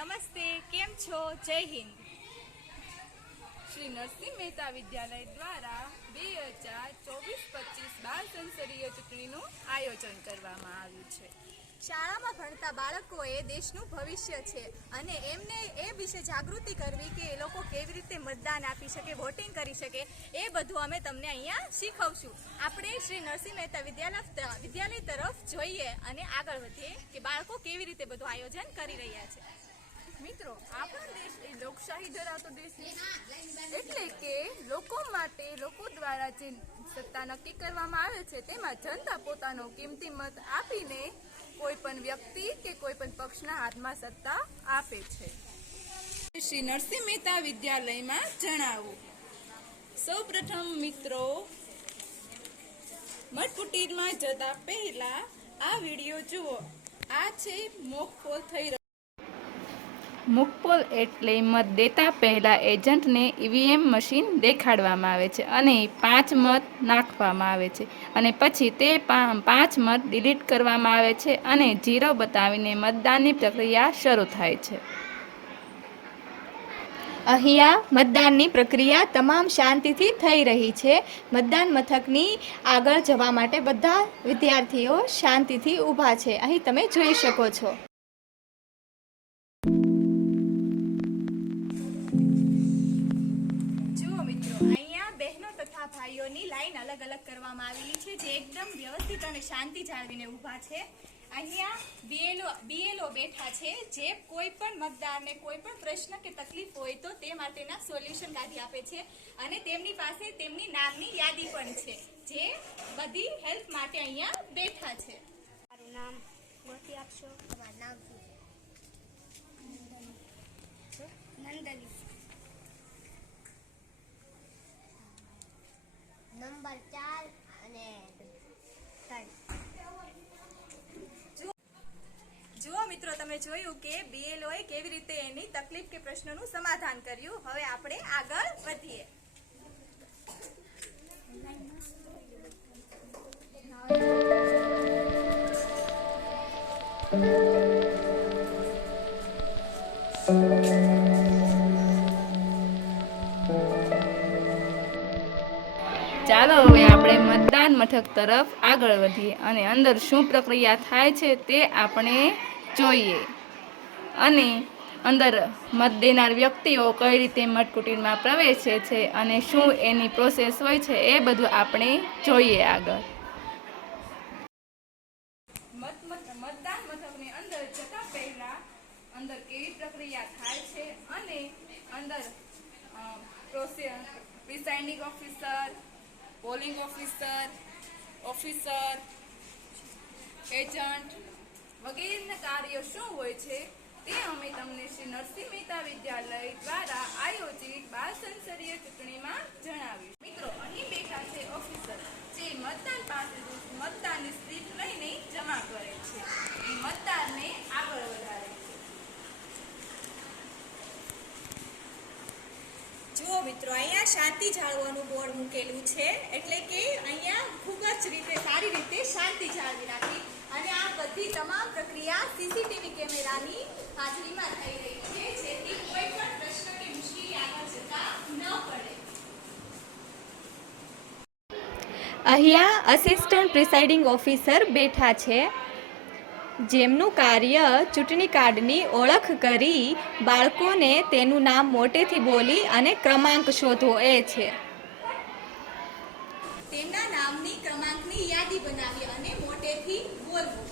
નમસ્તે, કેમ છો? જય હિન્દ. શ્રી નરસિંહ મહેતા વિદ્યાલય દ્વારા 2024-25 બાળ સંસદીય ચૂંટણીનું આયોજન કરવામાં આવ્યું છે. શાળામાં ભણતા બાળકોએ દેશનું ભવિષ્ય છે અને એમને એ વિશે જાગૃતિ કરવી કે એ લોકો કેવી રીતે મતદાન આપી શકે, વોટિંગ કરી શકે, એ બધું અમે તમને અહીંયા શીખવશું. આપણે શ્રી નરસિંહ મહેતા વિદ્યાલય તરફ જોઈએ અને આગળ વધીએ કે બાળકો કેવી રીતે બધું આયોજન કરી રહ્યા છે. મિત્રો, આપણો દેશ એ લોકશાહી ધરાવતો દેશ છે, એટલે કે લોકો માટે લોકો દ્વારા જે સત્તા નક્કી કરવામાં આવે છે તેમાં જનતા પોતાનો કિંમતી મત આપીને કોઈ પણ વ્યક્તિ કે કોઈ પણ પક્ષના હાથમાં સત્તા આપે છે. શ્રી નરસિંહ મહેતા વિદ્યાલયમાં જણાવો. સૌપ્રથમ મિત્રો, મતકુટીરમાં જતા પહેલા આ વિડીયો જુઓ. આ છે મોક પોલ થઈ રહ્યો. મોક પોલ એટલે મત દેતા પહેલા એજન્ટને ઈવીએમ મશીન દેખાડવામાં આવે છે અને 5 મત નાખવામાં આવે છે અને પછી તે 5 મત ડિલીટ કરવામાં આવે છે અને 0 બતાવીને મતદાનની પ્રક્રિયા શરૂ થાય છે. અહીંયા મતદાનની પ્રક્રિયા તમામ શાંતિથી થઈ રહી છે. મતદાન મથકની આગળ જવા માટે બધા વિદ્યાર્થીઓ શાંતિથી ઊભા છે. અહીં તમે જોઈ શકો છો. જુઓ મિત્રો, અહીંયા બહેનો તથા ભાઈઓની લાઈન અલગ અલગ કરવામાં આવેલી છે, જે એકદમ વ્યવસ્થિત અને શાંતિ જાળવીને ઊભા છે. અહીંયા બીએલઓ બેઠા છે, જે કોઈ પણ મતદારને કોઈ પણ પ્રશ્ન કે તકલીફ હોય તો તે માટેના સોલ્યુશન કાઢી આપે છે અને તેમની પાસે તેમની નામની યાદી પણ છે, જે બધી હેલ્પ માટે અહીંયા બેઠા છે. મારું નામ ગોતી આપશો? તમારું નામ શું? નંદની. નંબર 4 અને 3. જુઓ મિત્રો, તમે જોયું કે બીએલઓએ કેવી રીતે એની તકલીફ કે પ્રશ્નનું સમાધાન કર્યું. હવે આપણે આગળ વધીએ. ચાલો હવે આપણે મતદાન મથક તરફ આગળ વધીએ અને અંદર શું પ્રક્રિયા થાય છે તે આપણે જોઈએ અને અંદર મત દેનાર વ્યક્તિઓ કઈ રીતે મતકુટીરમાં પ્રવેશે છે અને શું એની પ્રોસેસ હોય છે એ બધું આપણે જોઈએ આગળ. મતદાન મથકની અંદર જતા પહેલા અંદર કેવી પ્રક્રિયા થાય છે અને અંદર presiding officer, polling officer, agent વગેરેના કાર્યો શું હોય છે તે અમે તમને શ્રી નરસિંહ મહેતા વિદ્યાલય દ્વારા આયોજિત બાળ સંસદીય ચૂંટણીમાં જણાવ્યું. મિત્રો, અહીં બેઠા છે ઓફિસર, જે મતદાન પાસેથી મતદાનની સ્લીપ લઈને જમા કરે છે, મતદારને આગળ વધારે છે. જુઓ મિત્રો, અહીંયા શાંતિ જાળવવાનું બોર્ડ મૂકેલું છે, એટલે કે અહીંયા ખૂબ જ સારી રીતે શાંતિ જાળવી રાખી અને આ બધી તમામ પ્રક્રિયા સીસીટીવી કેમેરાની હાજરીમાં થઈ રહી છે, જેથી કોઈ પણ પ્રશ્ન કે મુશ્કેલી આગળ જતા ન પડે. અહીંયા અસિસ્ટન્ટ પ્રિસાઇડિંગ ઓફિસર બેઠા છે, જેમનું કાર્ય ચૂંટણી કાર્ડની ઓળખ કરી બાળકોને તેનું નામ મોટેથી બોલી અને ક્રમાંક શોધવો એ છે. તેમના નામની ક્રમાંકની યાદી બનાવી અને મોટેથી બોલવું.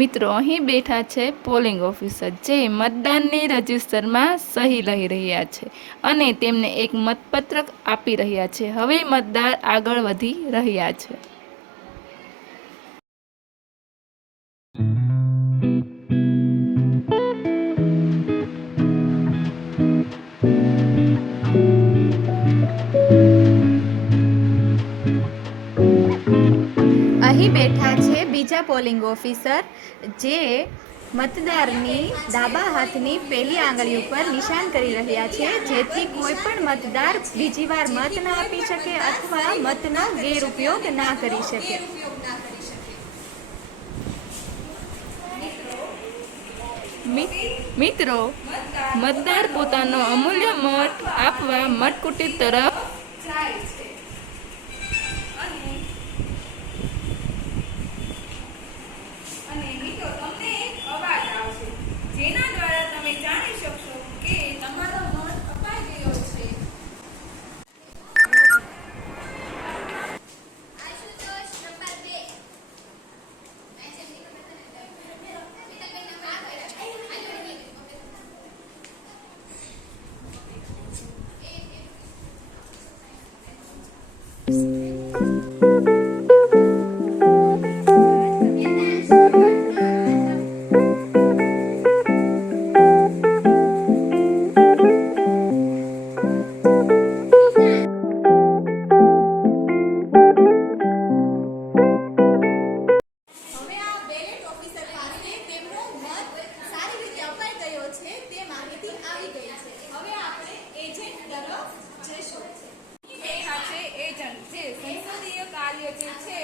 મિત્રો, અહીં બેઠા છે પોલિંગ ઓફિસર, જે મતદાનની રજીસ્ટરમાં સહી લઈ રહ્યા છે અને તેમને એક મતપત્રક આપી રહ્યા છે. હવે મતદાર આગળ વધી રહ્યા છે. અહીં બેઠા છે બીજા પોલિંગ ઓફિસર, જે મતદારની ડાબા હાથની પહેલી આંગળી ઉપર નિશાન કરી રહ્યા છે, જેથી કોઈ પણ મતદાર બીજી વાર મત ના આપી શકે અથવા મતનો ગેરઉપયોગ ના કરી શકે. મિત્રો, મતદાર પોતાનો અમૂલ્ય મત આપવા મતકુટીર તરફ જાય છે અને મિત્રો તમને એક અવાજ આવશે જેના દ્વારા તમે જાણી શકશો કે તમારો મત અપાઈ ગયો છે. હવે આ બેલેટ ઓફિસર પાસે તેમનો મત સારી રીતે અપાઈ ગયો છે તે માહિતી આવી ગઈ છે. હવે આપણે એજન્ટ તરફ જઈશું. બેઠા છે એજન્ટ જે સંસદીય કાર્ય જે છે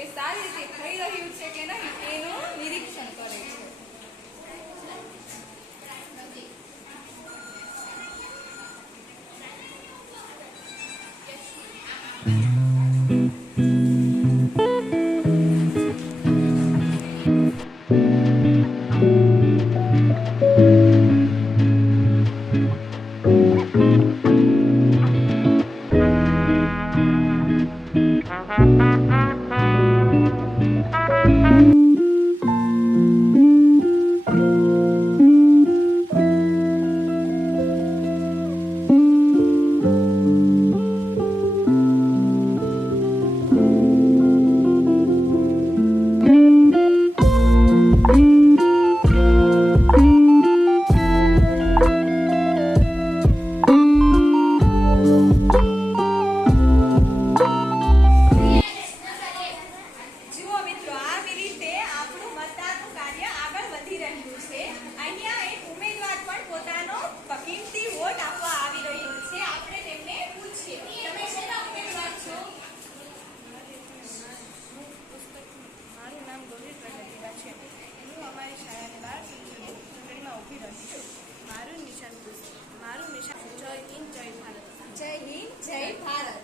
એ સારી રીતે થઈ રહ્યું છે કે નહીં તેનું નિરીક્ષણ કરે છે. જુઓ મિત્રો, આવી રીતે આપણું મતદાનનું કાર્ય આગળ વધી રહ્યું છે. અહીંયા એક ઉમેદવાર પણ પોતાનો કિંમતી વોટ આપવા આવી રહ્યો છે. આપણે તેમને પૂછીએ, તમે શેના ઉમેદવાર છો? મારું નામ ગૌરી પ્રગતિભા છે. હું અમારી શાળાની બાર ચૂંટણીમાં ઊભી રહી છું. મારું નિશાન જય હિન્દ જય ભારત. જય હિન્દ જય ભારત.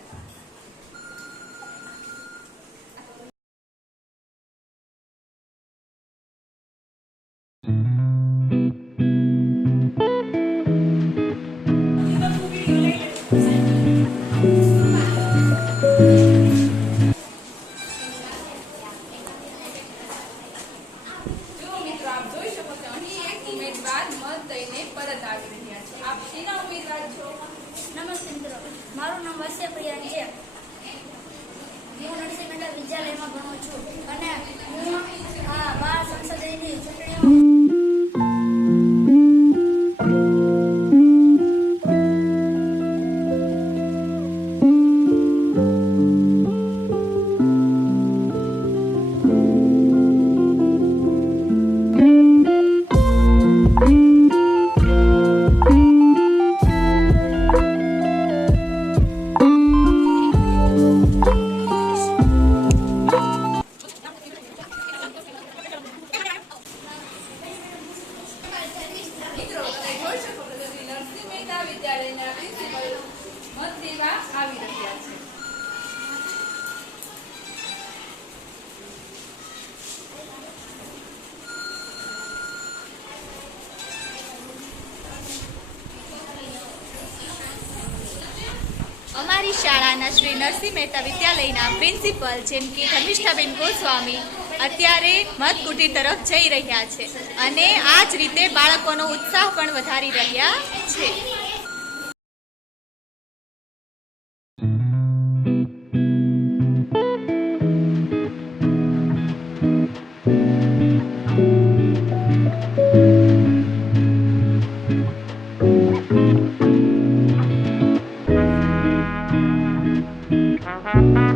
જો મિત્રો, આપ જોઈ શકો છો અહીં એક ઉમેદવાર મત દઈને પરત આવી રહ્યા છે. આપ શેના ઉમેદવાર છો? નમસ્તે મિત્રો, મારું નામ વસ્ય પ્રિયા છે. હું નરસિંહ મહેતા વિદ્યાલયમાં ભણું છું અને હું આ 12 સંસદીયની ચૂંટણીઓ મિત્રો, તમે જોઈ શકો છો શ્રી નરસિંહ મહેતા વિદ્યાલયના પ્રિન્સિપલ મત દેવા આવી રહ્યા છે. અમારી શાળાના શ્રી નરસિંહ મહેતા વિદ્યાલયના પ્રિન્સિપલ જેમ કે ધર્મિષ્ઠાબેન ગોસ્વામી અત્યારે મતકુટીર તરફ જઈ રહ્યા છે અને આ જ રીતે બાળકોનો ઉત્સાહ પણ વધારી રહ્યા છે. Thank you.